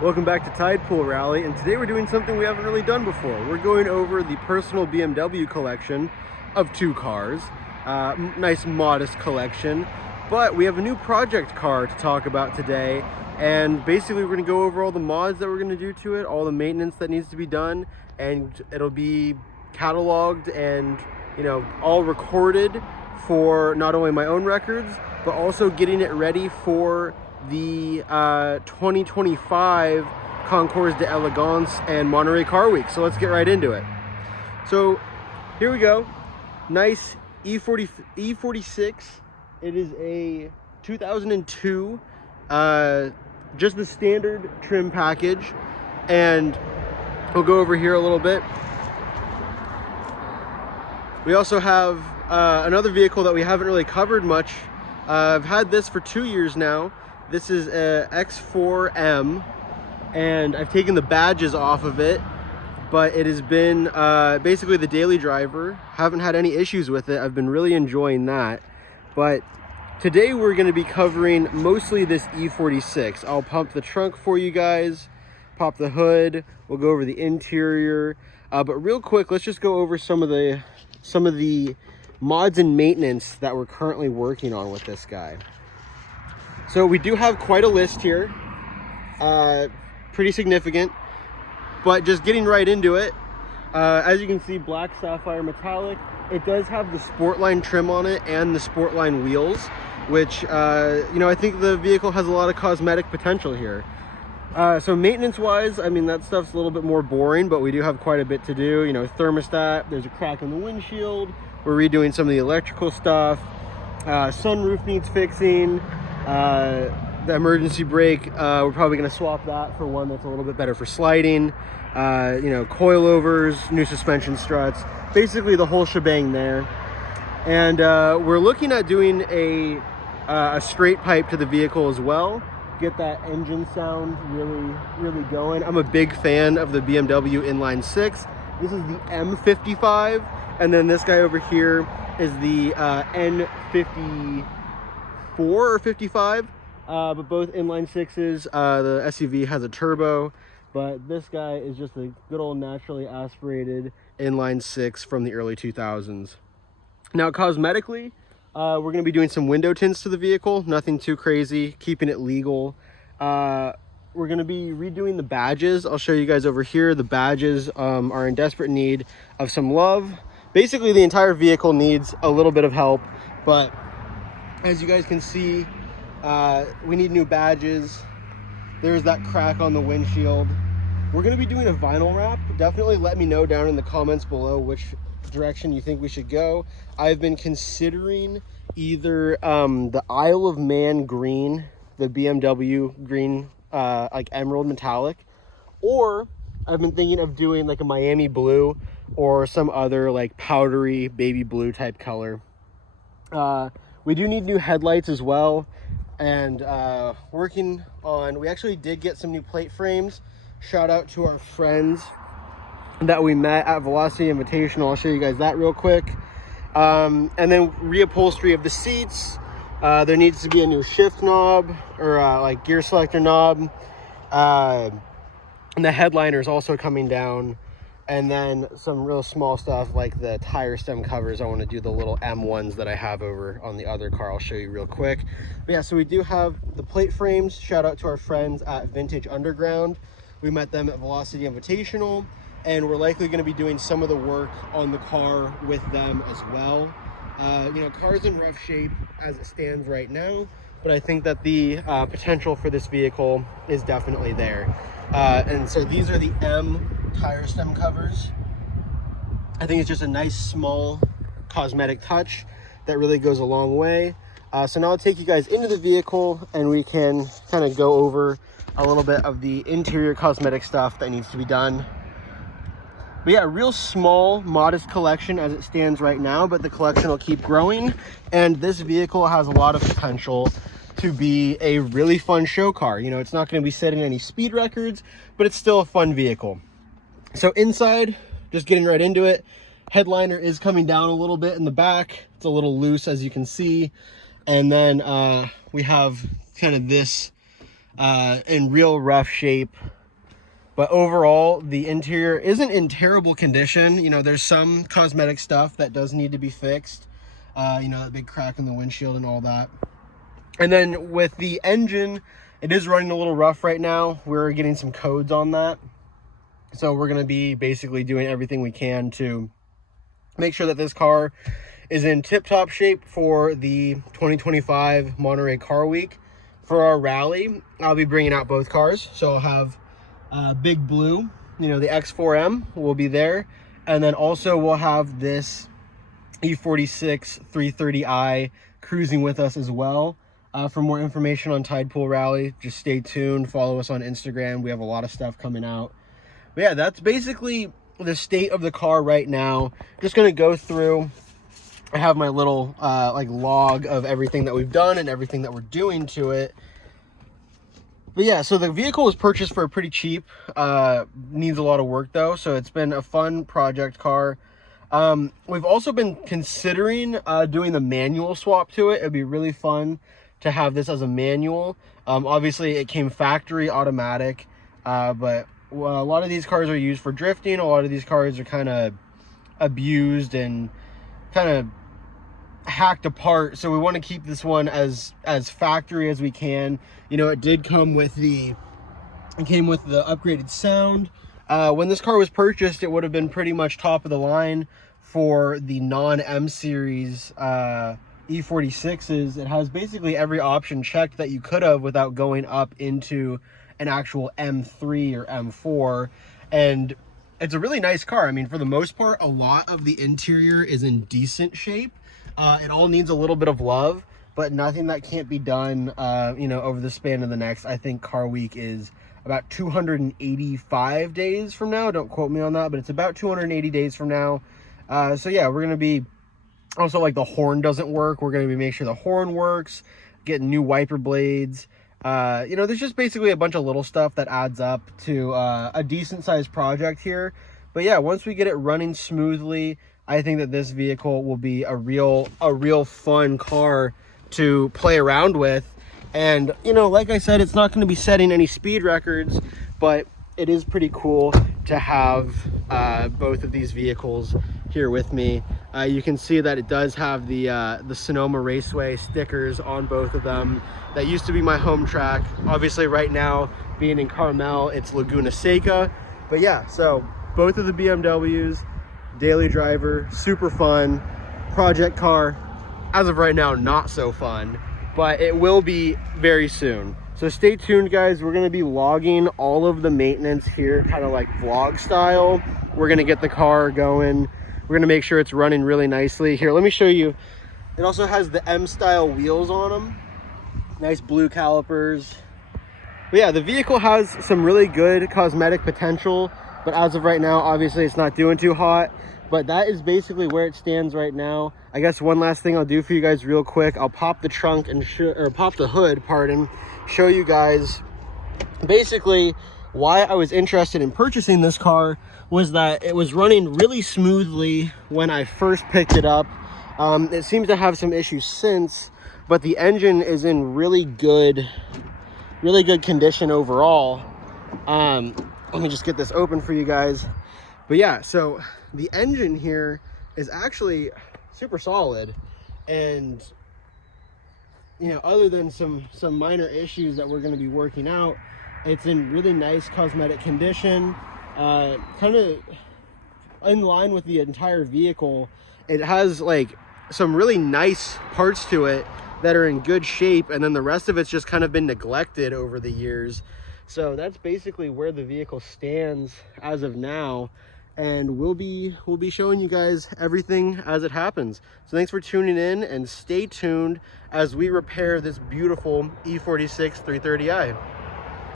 Welcome back to Tide Pool Rally, and today we're doing something we haven't really done before. We're going over the personal BMW collection of 2 cars. Nice modest collection, but we have a new project car to talk about today, and basically we're going to go over all the mods that we're going to do to it, all the maintenance that needs to be done, and it'll be cataloged and, you know, all recorded for not only my own records, but also getting it ready for the 2025 Concours d'Elegance and Monterey Car Week. So let's get right into it. So here we go. Nice E46. It is a 2002, just the standard trim package. And we'll go over here a little bit. We also have another vehicle that we haven't really covered much. I've had this for 2 years now. This is a X4M, and I've taken the badges off of it, but it has been basically the daily driver. Haven't had any issues with it. I've been really enjoying that. But today we're going to be covering mostly this E46. I'll pump the trunk for you guys, pop the hood, we'll go over the interior. But real quick, let's just go over some of the mods and maintenance that we're currently working on with this guy. So we do have quite a list here, pretty significant, but just getting right into it. As you can see, black sapphire metallic. It does have the Sportline trim on it and the Sportline wheels, which, you know, I think the vehicle has a lot of cosmetic potential here. So maintenance wise, I mean, that stuff's a little bit more boring, but we do have quite a bit to do. You know, thermostat, there's a crack in the windshield. We're redoing some of the electrical stuff. Sunroof needs fixing. The emergency brake, we're probably going to swap that for one that's a little bit better for sliding. You know, coilovers, new suspension struts, basically the whole shebang there. And we're looking at doing a straight pipe to the vehicle as well, get that engine sound really going. I'm a big fan of the BMW inline 6. This is the M55, and then this guy over here is the N54 or 55, but both inline 6s. The SUV has a turbo, but this guy is just a good old naturally aspirated inline 6 from the early 2000s. Now, cosmetically, we're going to be doing some window tints to the vehicle, nothing too crazy, keeping it legal. We're going to be redoing the badges. I'll show you guys over here. The badges are in desperate need of some love. Basically, the entire vehicle needs a little bit of help, but as you guys can see, we need new badges. There's that crack on the windshield. We're going to be doing a vinyl wrap. Definitely let me know down in the comments below which direction you think we should go. I've been considering either the Isle of Man green, the BMW green, like emerald metallic, or I've been thinking of doing like a Miami blue or some other like powdery baby blue type color. We do need new headlights as well, and working on, we actually did get some new plate frames. Shout out to our friends that we met at Velocity Invitational. I'll show you guys that real quick. And then reupholstery of the seats. There needs to be a new shift knob or like gear selector knob. And the headliner is also coming down. And then some real small stuff like the tire stem covers. I want to do the little M1s that I have over on the other car. I'll show you real quick. But yeah, so we do have the plate frames. Shout out to our friends at Vintage Underground. We met them at Velocity Invitational, and we're likely going to be doing some of the work on the car with them as well. You know, car's in rough shape as it stands right now, but I think that the potential for this vehicle is definitely there. And so these are the M tire stem covers. I think it's just a nice small cosmetic touch that really goes a long way. So now I'll take you guys into the vehicle and we can kind of go over a little bit of the interior cosmetic stuff that needs to be done. But yeah, real small, modest collection as it stands right now, but the collection will keep growing. And this vehicle has a lot of potential to be a really fun show car. You know, it's not going to be setting any speed records, but it's still a fun vehicle. So inside, just getting right into it. Headliner is coming down a little bit in the back. It's a little loose, as you can see. And then we have kind of this in real rough shape But overall, the interior isn't in terrible condition. You know, there's some cosmetic stuff that does need to be fixed. You know, that big crack in the windshield and all that. And then with the engine, it is running a little rough right now. We're getting some codes on that. So we're going to be basically doing everything we can to make sure that this car is in tip-top shape for the 2025 Monterey Car Week. For our rally, I'll be bringing out both cars. So I'll have Big Blue, you know, the X4M will be there. And then also we'll have this E46 330i cruising with us as well. For more information on Tide Pool Rally, just stay tuned. Follow us on Instagram. We have a lot of stuff coming out. But yeah, that's basically the state of the car right now. Just going to go through. I have my little like log of everything that we've done and everything that we're doing to it. But yeah, so the vehicle was purchased for pretty cheap. Needs a lot of work though, so it's been a fun project car. We've also been considering doing the manual swap to it. It'd be really fun to have this as a manual. Obviously it came factory automatic, but a lot of these cars are used for drifting. A lot of these cars are kind of abused and kind of hacked apart, so we want to keep this one as factory as we can. You know, it did come with it came with the upgraded sound. When this car was purchased, it would have been pretty much top of the line for the non-M series E46s. It has basically every option checked that you could have without going up into an actual M3 or M4, and it's a really nice car. I mean, for the most part, a lot of the interior is in decent shape. It all needs a little bit of love, but nothing that can't be done, you know, over the span of the next, I think Car Week is about 285 days from now. Don't quote me on that, but it's about 280 days from now. So yeah, we're going to be, also like the horn doesn't work. We're going to be making sure the horn works, getting new wiper blades. You know, there's just basically a bunch of little stuff that adds up to a decent sized project here. But yeah, once we get it running smoothly, I think that this vehicle will be a real fun car to play around with. And you know, like I said, it's not going to be setting any speed records, but it is pretty cool to have both of these vehicles here with me. You can see that it does have the Sonoma Raceway stickers on both of them. That used to be my home track. Obviously right now, being in Carmel, it's Laguna Seca. But yeah, so both of the BMWs, daily driver, super fun. Project car, as of right now, not so fun, but it will be very soon. So stay tuned, guys. We're gonna be logging all of the maintenance here, kind of like vlog style. We're gonna get the car going. We're gonna make sure it's running really nicely. Here, let me show you. It also has the M-style wheels on them. Nice blue calipers. But yeah, the vehicle has some really good cosmetic potential, but as of right now, obviously it's not doing too hot. But that is basically where it stands right now. I guess one last thing I'll do for you guys real quick, I'll pop the trunk and pop the hood, pardon, show you guys basically why I was interested in purchasing this car. Was that it was running really smoothly when I first picked it up. It seems to have some issues since, but the engine is in really good condition overall. Let me just get this open for you guys. But yeah, so the engine here is actually super solid, and you know, other than some minor issues that we're going to be working out, it's in really nice cosmetic condition. Kind of in line with the entire vehicle. It has like some really nice parts to it that are in good shape, and then the rest of it's just kind of been neglected over the years. So that's basically where the vehicle stands as of now, and we'll be showing you guys everything as it happens. So thanks for tuning in, and stay tuned as we repair this beautiful E46 330i.